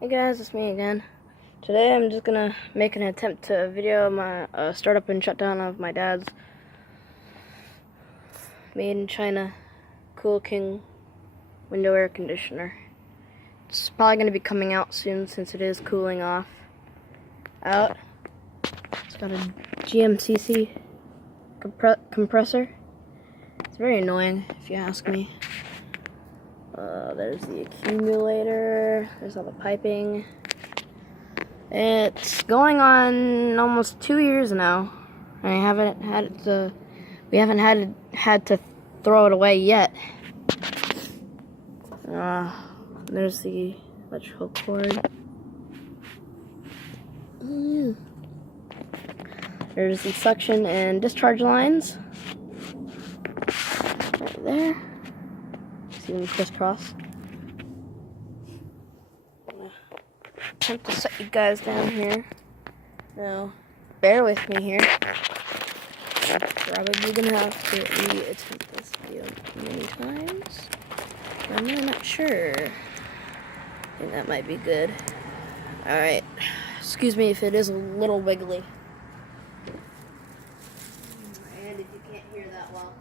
Hey guys, it's me again. Today I'm just gonna make an attempt to video my startup and shutdown of my dad's made in China Kool King window air conditioner. It's probably gonna be coming out soon since it is cooling off out. It's got a GMCC compressor. It's very annoying if you ask me. There's the accumulator, there's all the piping. It's going on almost 2 years now. We haven't had to throw it away yet. There's the electrical cord. There's the suction and discharge lines. Right there. See them crisscross. Attempt to set you guys down here. Now, bear with me here. Probably gonna have to re-attempt this video many times. I'm really not sure. I think that might be good. Alright. Excuse me if it is a little wiggly. And if you can't hear that well.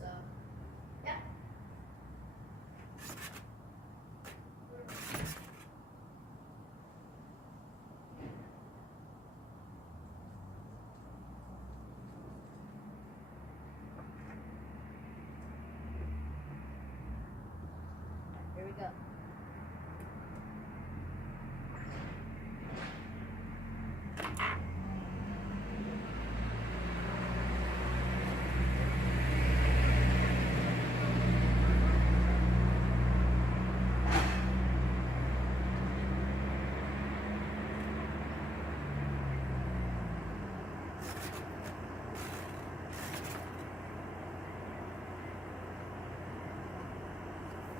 So, yeah. Here we go.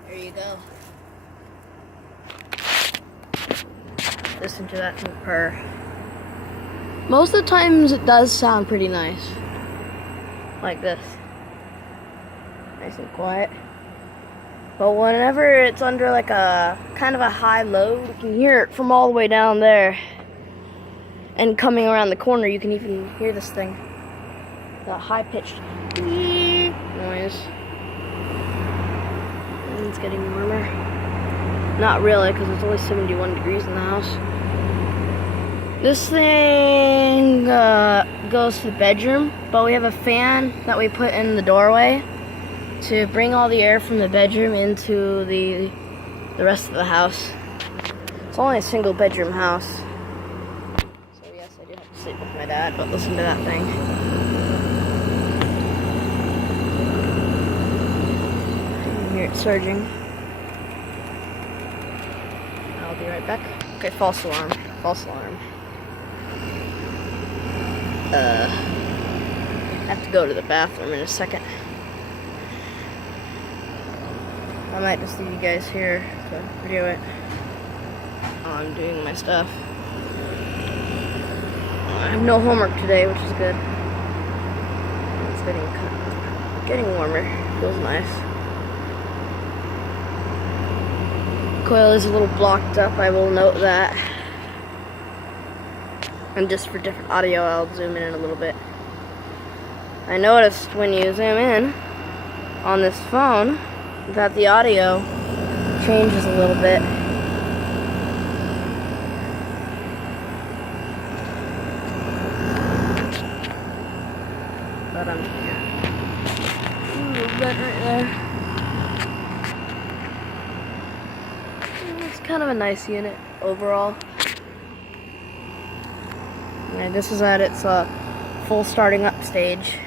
There you go. Listen to that thing purr. Most of the times it does sound pretty nice. Like this. Nice and quiet. But whenever it's under like a kind of a high load, you can hear it from all the way down there. And coming around the corner, you can even hear this thing. The high-pitched noise. And it's getting warmer. Not really, because it's only 71 degrees in the house. This thing goes to the bedroom, but we have a fan that we put in the doorway to bring all the air from the bedroom into the rest of the house. It's only a single bedroom house. So yes, I do have to sleep with my dad, but listen to that thing. I can hear it surging. I'll be right back. Okay, false alarm. False alarm. I have to go to the bathroom in a second. I might just leave you guys here to video it while I'm doing my stuff. I have no homework today, which is good. It's getting warmer. Feels nice. Coil is a little blocked up, I will note that. And just for different audio, I'll zoom in a little bit. I noticed when you zoom in on this phone that the audio changes a little bit. But ooh, vent right there. It's kind of a nice unit overall. And this is at its full starting up stage.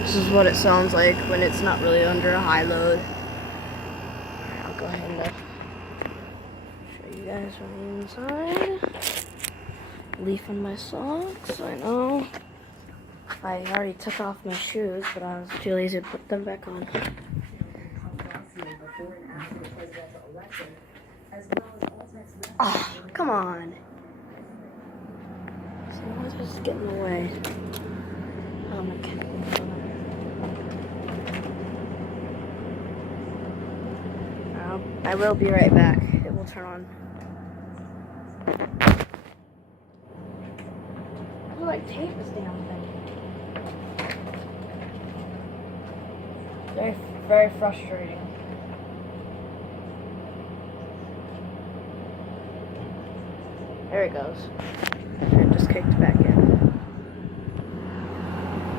This is what it sounds like when it's not really under a high load. I'll go ahead and show you guys from the inside. Leaf on my socks, I know. I already took off my shoes, but I was too lazy to put them back on. Oh, come on. Someone's just getting in the way. Oh my god. I will be right back. It will turn on. I feel like tape this damn thing. Very, very frustrating. There it goes. It just kicked back in.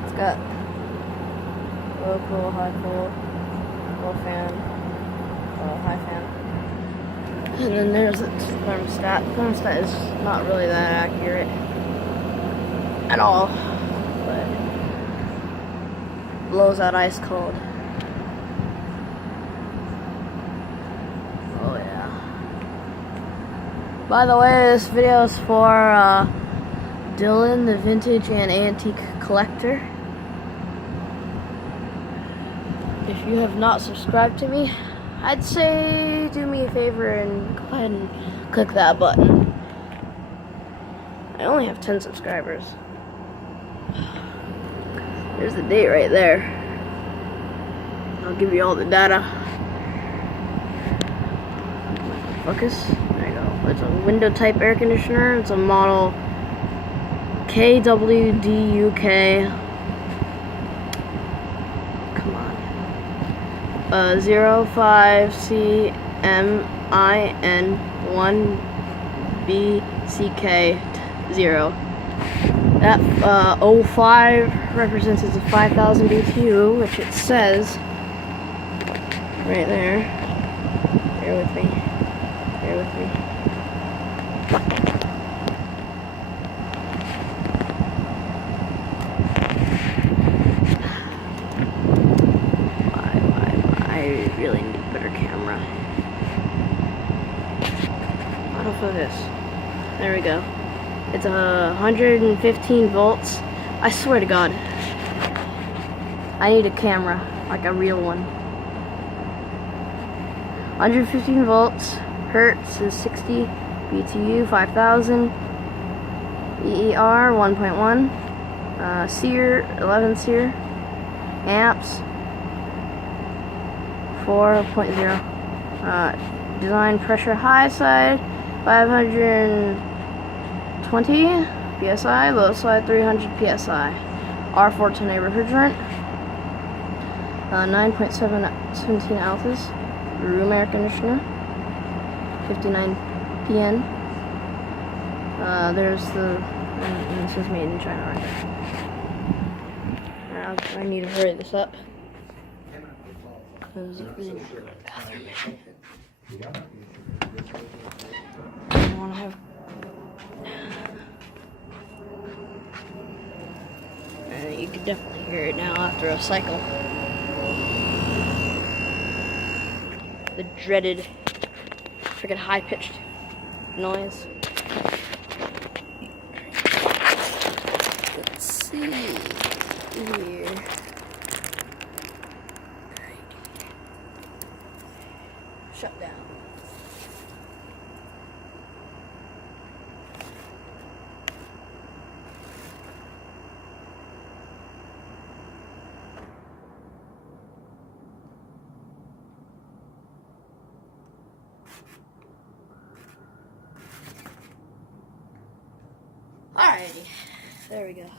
It's got low cool, high cool, low fan, high fan. And then there's its thermostat. The thermostat is not really that accurate at all, but blows out ice cold. Oh yeah. By the way, this video is for Dylan, the vintage and antique collector. If you have not subscribed to me, I'd say do me a favor and go ahead and click that button. I only have 10 subscribers. There's the date right there. I'll give you all the data. Focus. There you go. It's a window type air conditioner. It's a model KWDUK. Come on. 05CMIN1BCK0. That 05 represents as a 5,000 BTU, which it says right there. Bear with me. Bear with me. I really need a better camera. Autofocus. There we go. It's 115 volts. I swear to God. I need a camera, like a real one. 115 volts. Hertz is 60. BTU 5,000. EER 1.1. SEER 11 SEER. Amps 4.0. Design pressure high side 520 psi, low side 300 psi. R410A refrigerant. 9.17 ounces. Room air conditioner. 59 PN. There's the. And this is made in China right there. I need to hurry this up. Because it really needs to go to the bathroom. I want to have. You can definitely hear it now after a cycle. The dreaded, freaking high-pitched noise. Let's see here. Shutdown. Alrighty, there we go.